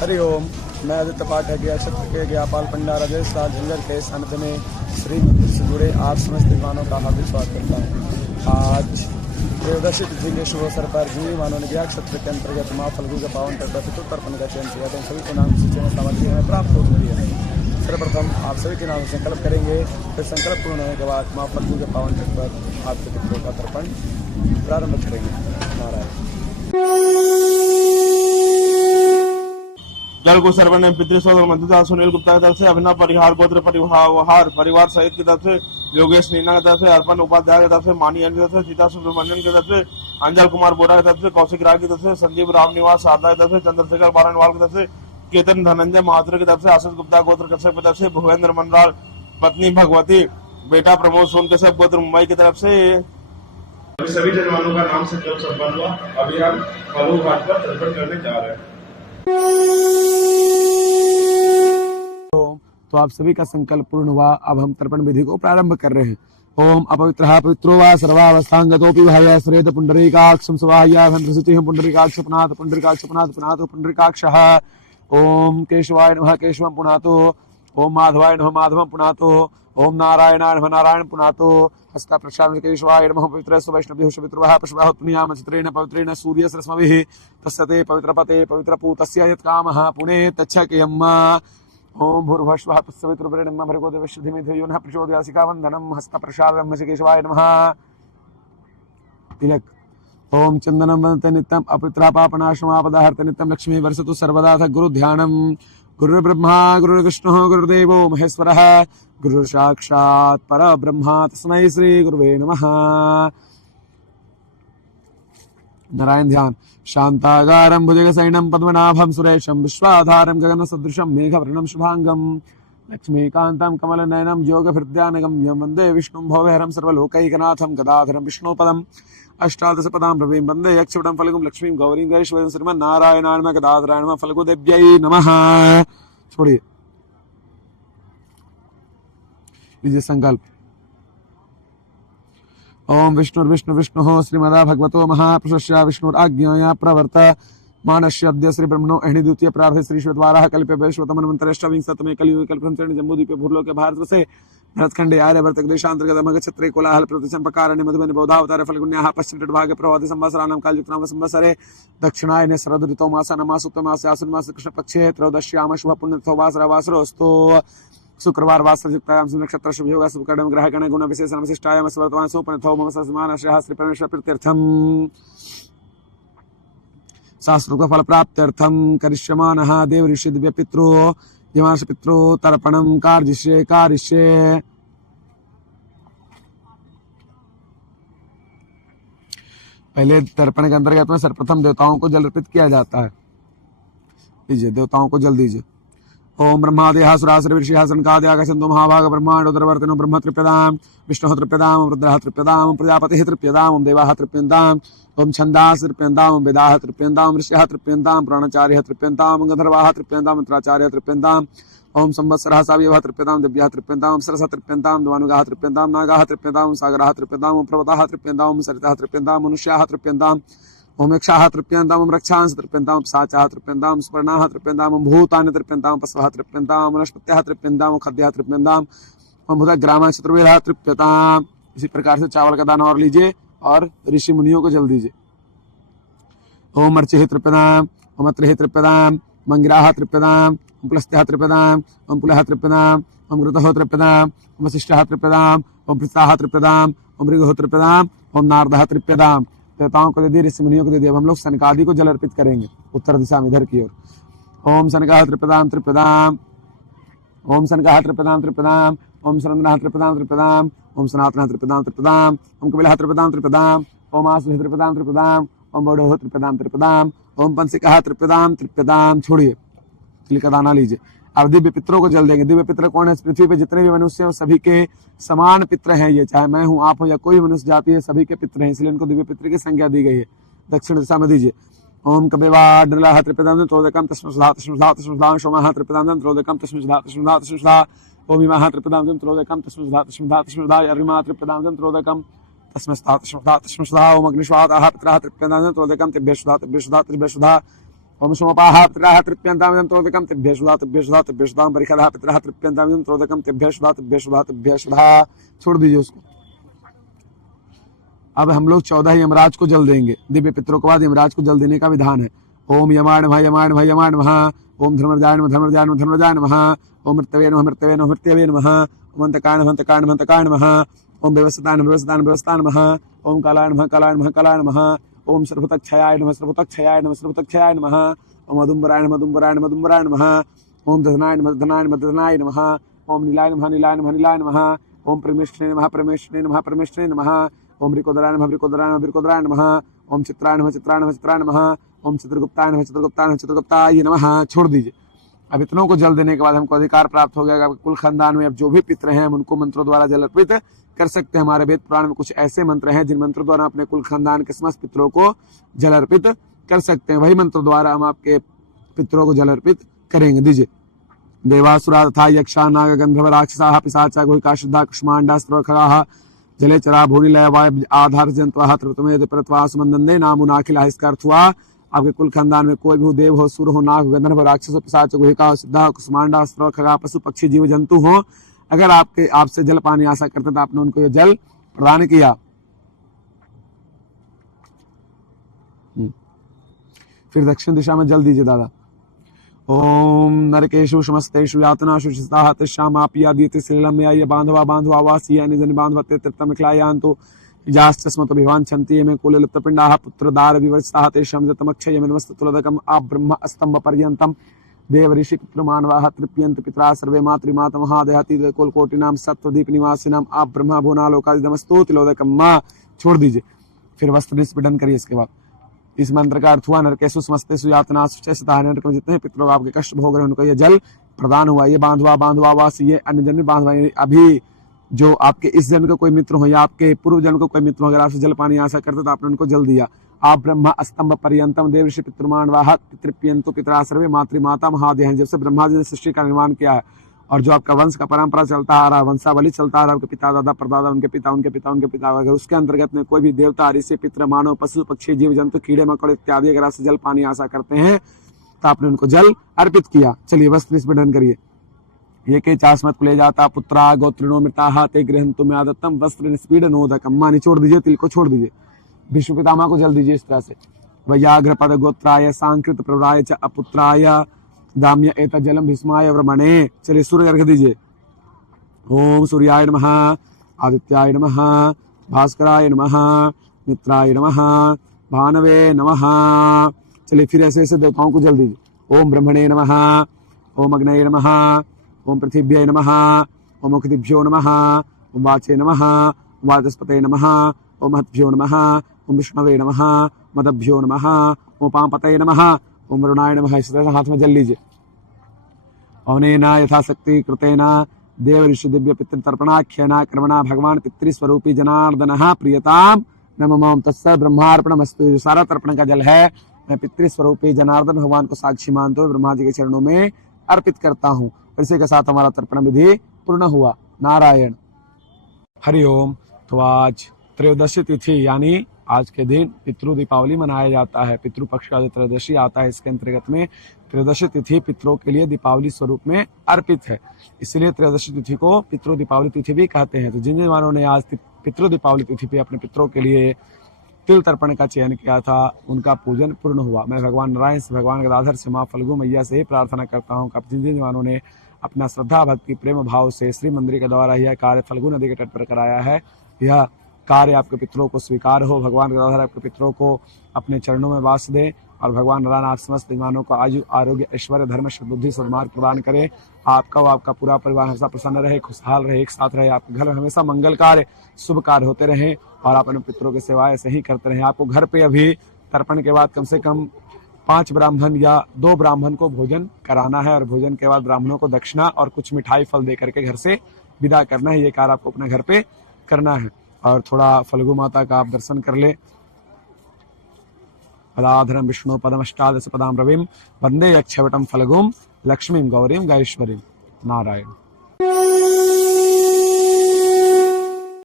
हरि ओम। मैं आदित्य पाठक क्षेत्र के ज्ञापाल पंडा राजेश लाल झंझर के सानिध्य में श्री मंदिर से जुड़े आप समस्त विद्वानों का हार्दिक स्वागत करता हूँ। आज त्रयोदशी तिथि के शुभ अवसर पर जिन विद्वानों ने ज्ञान क्षेत्र के अंतर्गत माँ फल्गु के पावन तर्पण पितृतर्पण का चयन किया तो सभी के नाम सूची में सामग्री हमें प्राप्त हो चुकी है। सर्वप्रथम आप सभी के नाम संकल्प करेंगे, फिर संकल्प पूर्ण होने के बाद माँ फल्गु के पावन तट पर आपके पितरों का तर्पण प्रारंभ करेंगे। नारायण। जल को सर्वन पितृसोदर मध्यता सुनील गुप्ता की तरफ से, अभिनव परिहार गोत्र परिवार सहित की तरफ से, योगेश नीना की तरफ से, अर्पण उपाध्याय की तरफ से, मानी की तरफ से, सीता सुब्रमण्यन की तरफ से, अंजल कुमार बोरा की तरफ से, कौशिक राय की तरफ से, संजीव रामनिवास शारदा की तरफ से, चंद्रशेखर बारणवाल की तरफ से, केतन धनंजय महात्र की तरफ से, आशीष गुप्ता गोत्र कश्यप की तरफ से, भुवेंद्र मंडराल पत्नी भगवती बेटा प्रमोद सोन कश्यप गोत्र मुंबई की तरफ से सभी जजमानों का नाम संकल्प संपन्न हुआ। अभी हम फल्गु घाट पर तर्पण करने जा रहे हैं। तो आप सभी का संकल्प पूर्ण हुआ। अब हम तर्पण विधि को प्रारंभ कर रहे हैं। ओम अपवित्रः पवित्रो वा सर्वावस्थांगतोऽपि विहाय श्रेत पुंडरीकाक्षं स्वाहाय भद्रसुतिः पुंडरीकाक्षपनाथ पुनातो पुंडरीकाक्षः। ओम केशवाय नमः केशवं पुनातो, ओम माधवाय नमः माधवं पुनातो, ओम नारायणाय नमः नारायण पुनातो। हस्ता प्रक्षालन केशवाय नमः पवित्रस्य वैष्णवेः पवित्रः पशवः पुण्याम चित्रेण पवित्रेण सूर्यस्रश्मभिः तस्यते पवित्रपते पवित्रपूतस्य यत्कामः पुणे तच्छकेयम्। ओम भूर्भुवः तत्सवितुर्वरेण्यं भर्गो देवस्य धीमहि धियो नः प्रचोदयात्। शिखावन्दनं हस्तप्रक्षालनं केशवाय नमः। तिलक। ओम चंदनं वन्दते नित्यम् अपवित्रः पापनाशमापदाहर्ते नित्यं लक्ष्मी वर्षतु सर्वदा। गुरु ध्यानम्। गुरुर्ब्रह्मा गुरुर्विष्णुः गुरुर्देवो महेश्वरः गुरुर्साक्षात् परब्रह्म तस्मै श्री गुरुवे नमः। नारायण ध्यान। शांतागारं भुजगशयनं पद्मनाभं सुरेशं विश्वाधारं गगनसदृशं मेघवर्णं शुभांगं लक्ष्मीकान्तं कमलनयनं योगभृत्यानगम्यं वन्दे विष्णुं भवहरं सर्वलोकैकनाथं गदाधरं विष्णुपदम् अष्टादशपदां रविं वन्दे यक्षपटं फल्गुं लक्ष्मीं गौरीं गणेशवरं श्रीमन्नारायणाय नमः गदाधराय नमः फल्गुदेव्यै नमः। छोड़िए लीजिए संकल्प। ओम विष्णुर्विष्णुः श्रीमदा भगवतो महापुरुषस्य विष्णुराज्ञया प्रवर्त मानस्य अद्य श्री ब्रह्मणो एणि द्वितीय प्रार्थे श्री श्वेतवाराः कल्पे वैश्वतमन्वन्तरष्टविंशतमे कलियुगे कल्पसंचरणे जम्बूद्वीपे भूलोके भारतवर्षे भरतखण्डे आर्यवर्तक देशान्तर्गत मगक्षत्रे कोलाहल प्रतिसंपकारणे मधुबने बौधावतारे फल्गुन्याः पश्चिम तटभागे प्रभाते संवत्सराणां कालयुक्तानां संवत्सरे दक्षिणायने शरदऋतौ मासानमासुत्तमासे आश्विनमासे कृष्णपक्षे त्रयोदश्याम शुभ पुण्यतिथौ वासरावासरोऽस्तु। शुक्रवार वासरयुक्तायां नक्षत्र शुभ योग शुभकर्म ग्रह गण गुण विशेषण विशिष्टायां वर्तमान सुपनिथौ मम समान श्री परमेश्वर प्रीत्यर्थम शास्त्रोक्त फल प्राप्त्यर्थम करिष्यमानः देव ऋषि दिव्य पितरो यमांश पितरो तर्पणं कार्जिष्ये। पहले तर्पण के अंतर्गत में सर्वप्रथम देवताओं को जल अर्पित किया जाता है। लीजिए देवताओं को जल दीजिए। ओम ब्रह्मादयः सुरासुर ऋषिः सनकादयागच्छन्तु महाभाग ब्रह्माण्डोदरवर्तिनो ब्रह्म तृप्यताम् विष्णुः तृप्यताम् रुद्रः तृप्यताम् प्रजापतिः तृप्यताम् देवाः तृप्यन्ताम् ओम छन्दाः तृप्यन्ताम् वेदाः तृप्यन्ताम् ऋषयः तृप्यन्ताम् पुराणाचार्यः तृप्यन्ताम् गन्धर्वाः तृप्यन्ताम् मंत्राचार्यः तृप्यन्ताम् ओम संवत्सरः सावयवः तृप्यताम् दिव्याः तृप्यन्ताम् अप्सरसः तृप्यन्ताम् द्वानुगाः तृप्यन्ताम् नागाः तृप्यन्ताम् सागराः तृप्यन्ताम् पर्वताः तृप्यन्ताम् सरिताः तृप्यन्ताम् मनुष्याः तृप्यन्ताम् ओम यक्षाः तृप्यन्ताम् ओम रक्षांस तृप्यन्ताम् साचाः तृप्यन्ताम् स्पर्णाः तृप्यन्ताम् ओम भूतानि तृप्यन्ताम् पशवः तृप्यन्ताम् वनस्पतयः तृप्यन्ताम् खाद्याः तृप्यन्ताम् ओम भूतग्रामाः चतुर्वेदाः तृप्यताम्। इसी प्रकार से चावल का दाना और लीजिए और ऋषि मुनियों को जल दीजिए। ओम अर्चिः तृप्यताम् ओम अत्रिः तृप्यताम् मंगिराः तृप्यताम् ओम प्लस्त्याः तृप्यताम् ओम पुलः तृप्यताम् ओम घृतः तृप्यताम् ओम वसिष्ठः तृप्यताम् ओम पृथाः तृप्यताम् ओम मृगः तृप्यताम् ओम नारदः तृप्यताम्। देवताओं को दे दिए, ऋषि मुनियों को दे दिया। अब हम लोग सनकादि को जल अर्पित करेंगे उत्तर दिशा में इधर की ओर। ओम सनकाः तृप्यताम् ओम सनकाः तृप्यताम् ओम सरंद्रः तृप्यताम् ओम सनातनः तृप्यताम् ओम कपिलः तृप्यताम् ओम आसुः तृप्यताम् ओम बौढः तृप्यताम् ओम पंसिकः तृप्यताम्। छोड़िए तिल का दाना लीजिए। अब दिव्य पितरों को जल देंगे। दिव्य पितर कौन है? इस पृथ्वी पे जितने भी मनुष्य हैं सभी के समान पितर हैं। ये चाहे मैं हूँ, आप हो या कोई मनुष्य जाति है, सभी के पितर हैं, इसलिए इनको दिव्य पितर की संज्ञा दी गई है। दक्षिण दिशा में दीजिए। ओम कपिवाडलाः तृप्यताम् त्रोदकं तस्मृधाः सोमाः तृप्यताम् त्रोदकं तस्मृधाः ओम इमाः तृप्यताम् त्रोदकं तस्मृधाः अर्यमा तृप्यताम् त्रोदकं तस्मृधाः ओम अग्निश्वाताः पितरः तृप्यताम् त्रोदकं तिभ्यः सुधा ओम सोमपाः पितरः तृप्यन्तामिदं त्रोदकं तेभ्यः सुधा तेभ्यः सुधा तेभ्यः सुधां परिषदः पितरः तृप्यन्तामिदं त्रोदकं तेभ्यः सुधा तेभ्यः सुधा तेभ्यः सुधा। छोड़ दीजिए उसको। अब हम लोग 14 यमराज को जल देंगे। दिव्य पितरों के बाद यमराज को जल देने का विधान है। ओम यमाय नमः यमाय नमः यमाय नमः। ओम धर्मराजाय नमः धर्मराजाय नमः धर्मराजाय नमः। ओम मृत्यवे नमः मृत्यवे नमः मृत्यवे नमः। ओम अंतकाय नमः अंतकाय नमः अंतकाय नमः। ओम व्यवस्थाय नमः व्यवस्थाय नमः व्यवस्थाय नमः। ओम कालाय नमः कालाय नमः कालाय नमः। ओम सर्वतक्षयाय नमः सर्वतक्षयाय नमः सर्वतक्षयाय नमः। ओम अदुम्बराय नमः अदुम्बराय नमः अदुम्बराय नमः। ओम दधनाय नमः दधनाय नमः दधनाय नमः। ओम नीलाय नमः नीलाय नमः नीलाय नमः। ओम परमेश्वरे नमः परमेश्वरे नमः परमेश्वरे नमः। ओम रिकोदराय नमः रिकोदराय नमः रिकोदराय नमः। ओम चित्राय नमः चित्राय नमः चित्राय नमः। ओम चित्रगुप्ताय नमः चित्रगुप्ताय नमः चित्रगुप्ताय नमः। छोड़ दीजिए। अब इतनों को जल देने के बाद हमको अधिकार प्राप्त हो गया। कुल खानदान में अब जो भी पितर हैं हम उनको मंत्रों द्वारा जल अर्पित कर सकते हैं। हमारे वेद पुराण में कुछ ऐसे मंत्र हैं जिन मंत्रों द्वारा अपने कुल खानदान के समस्त पितरों को जल अर्पित कर सकते हैं। वही मंत्रों द्वारा हम आपके पितरों को जल अर्पित करेंगे। दीजिए। देवासुरा तथा यक्षा नाग गंधर्व राक्षसाः पिशाचा घोषिका शुद्धा कुष्मांडा स्त्र खगाः जले चरा भूरि लय वाय आधार जंतुः त्रितमेद प्रत्वा सुमंदे नामुनाखिला। इसका अर्थ हुआ आपके कुल खानदान में कोई भी देव हो, सुर हो, नाग हो, गंधर्व, राक्षस हो, पिशाच, गुहिका, सिद्धा, कुष्मांडा, स्त्र, खगा, पशु, पक्षी, जीव जंतु हो, अगर आपसे जल पानी आशा करते तो आपने उनको ये जल प्रदान किया। फिर दक्षिण दिशा में जल दीजिए दादा। ओम नरकेशु समस्तेषु यातनाषु शिस्ताः तेषामाप्या दीयते श्रीलम या बांधवा बांधवा वासी निजन बांधवते तृप्तमिक्लायान्तु जास्तस्मतो विवाञ्छन्ति मे कुललिप्तपिण्डाः पुत्रदार विवत्साः तेषां जतमक्षयमिदमस्तुलदकम् आब्रह्म स्तंभ पर्यन्तं देव ऋषि पितृमानवाः तृप्यन्ति पितरा सर्वे मातृमातमहादयाति कुलकोटिनां सत्वदीप निवासिनां आब्रह्म भुवनालोकादिदमस्तु तिलोदकम्। छोड़ दीजिए। फिर वस्त्र निष्पीडन करिए। इसके बाद इस मंत्र का अर्थ हुआ नरकेशु समस्तेषु यातनासु च स्थिताः। नरक में जितने पितरों आपके कष्ट भोग रहे हैं उनको ये जल प्रदान हुआ। ये बांधवा बांधवा वासी, ये अन्य जन्म बांधवा, अभी जो आपके इस जन्म का कोई मित्र हो या आपके पूर्व जन्म का कोई मित्र हो, अगर आपसे जल पानी आशा करते तो आपने उनको जल दिया। आप ब्रह्मा स्तंभ पर्यंतम देव ऋषि पितृमानवाः तृप्यन्तु पितरा सर्वे मातृमाता महादेह। जब से ब्रह्मा जी ने सृष्टि का निर्माण किया है और जो आपका वंश का परंपरा चलता आ रहा है, वंशावली चलता आ रहा है, आपके पिता दादा परदादा उनके पिता उनके पिता उनके पिता, अगर उसके अंतर्गत में कोई भी देवता ऋषि पितृ मानव पशु पक्षी जीव जंतु कीड़े मकोड़े इत्यादि अगर आपसे जल पानी आशा करते हैं तो आपने उनको जल अर्पित किया। चलिए वस्त्र निष्पीडन करिए। ये के चास्मत कुले जाता पुत्रा गोत्रिणो मृताः ते गृहन्तु मे आदत्तम वस्त्र निष्पीडनोदकम्। मानी छोड़ दीजिए। तिल को छोड़ दीजिए। विष्णु पितामह को जल दीजिए। इस तरह से वैयाघ्र पद गोत्राय सांकृत प्रवराय च अपुत्राय दाम्य एत जलम भीष्माय व्रमणे। चलिए सूर्य अर्घ दीजिए। ओम सूर्याय नमः आदित्याय नमः भास्कराय नमः मित्राय नमः भानवे नमः। चलिए फिर ऐसे ऐसे देवताओं को जल दीजिए। ओम ब्रह्मणे नमः ओम अग्नये नमः ओम पृथिव्यै नमः ओम मुखदिभ्यो नमः ओम वाचे नमः ओम वाचस्पते नमः ओम महद्भ्यो नमः ओम विष्णवे नमः मदभ्यो नमः ओम पांपतये नमः ओम वरुणाय नमः। इस तरह से हाथ में जल लीजिए। अवनेना यथाशक्ति कृतेन देव ऋषि दिव्य पितृतर्पणाख्यना कर्मणा भगवान पितृस्वरूपी जनार्दनः प्रियताम नमः तस्य ब्रह्मार्पणमस्तु। सारा तर्पण का जल है मैं पितृस्वरूपी जनार्दन भगवान को साक्षी मानते हुए ब्रह्मा जी के चरणों में अर्पित करता हूँ। इसी के साथ हमारा तर्पण विधि पूर्ण हुआ। नारायण। हरिओम। तो आज त्रयोदशी तिथि यानी आज के दिन पितृ दीपावली मनाया जाता है। पितृ पक्ष का जो त्रयोदशी आता है इसके अंतर्गत में त्रयोदशी तिथि पितरों के लिए दीपावली स्वरूप में अर्पित है, इसलिए त्रयोदशी तिथि को पितृ दीपावली तिथि भी कहते हैं। तो जिन जवानों ने आज पितृ दीपावली तिथि पे अपने पितरों के लिए तिल तर्पण का चयन किया था उनका पूजन पूर्ण हुआ। मैं भगवान नारायण से, भगवान गदाधर से, माँ फल्गु मैया से ही प्रार्थना करता हूँ कि जिन जिन जवानों ने अपना श्रद्धा भक्ति प्रेम भाव से श्री मंदिर के द्वारा यह कार्य फल्गु नदी के तट पर कराया है, यह कार्य आपके पितरों को स्वीकार हो। भगवान गदाधर आपके पितरों को अपने चरणों में वास दे और भगवान नारायण आप समस्त जवानों को आयु आरोग्य ऐश्वर्य धर्म बुद्धि सद्मार्ग प्रदान करे। आपका व आपका पूरा परिवार हमेशा प्रसन्न रहे, खुशहाल रहे, एक साथ रहे। आपके घर में हमेशा मंगल कार्य शुभ कार्य होते रहें और आप अपने पितरों की सेवा ऐसे ही करते रहें। आपको घर पे अभी तर्पण के बाद कम से कम 5 ब्राह्मण या 2 ब्राह्मण को भोजन कराना है और भोजन के बाद ब्राह्मणों को दक्षिणा और कुछ मिठाई फल दे करके घर से विदा करना है। ये कार्य आपको अपने घर पे करना है और थोड़ा फल्गु माता का आप दर्शन कर ले। पदाधरम विष्णु पदमष्टादश पदाम रविम वंदे यक्षवटम फल्गुम लक्ष्मीम गौरीम गायश्वरीम। नारायण।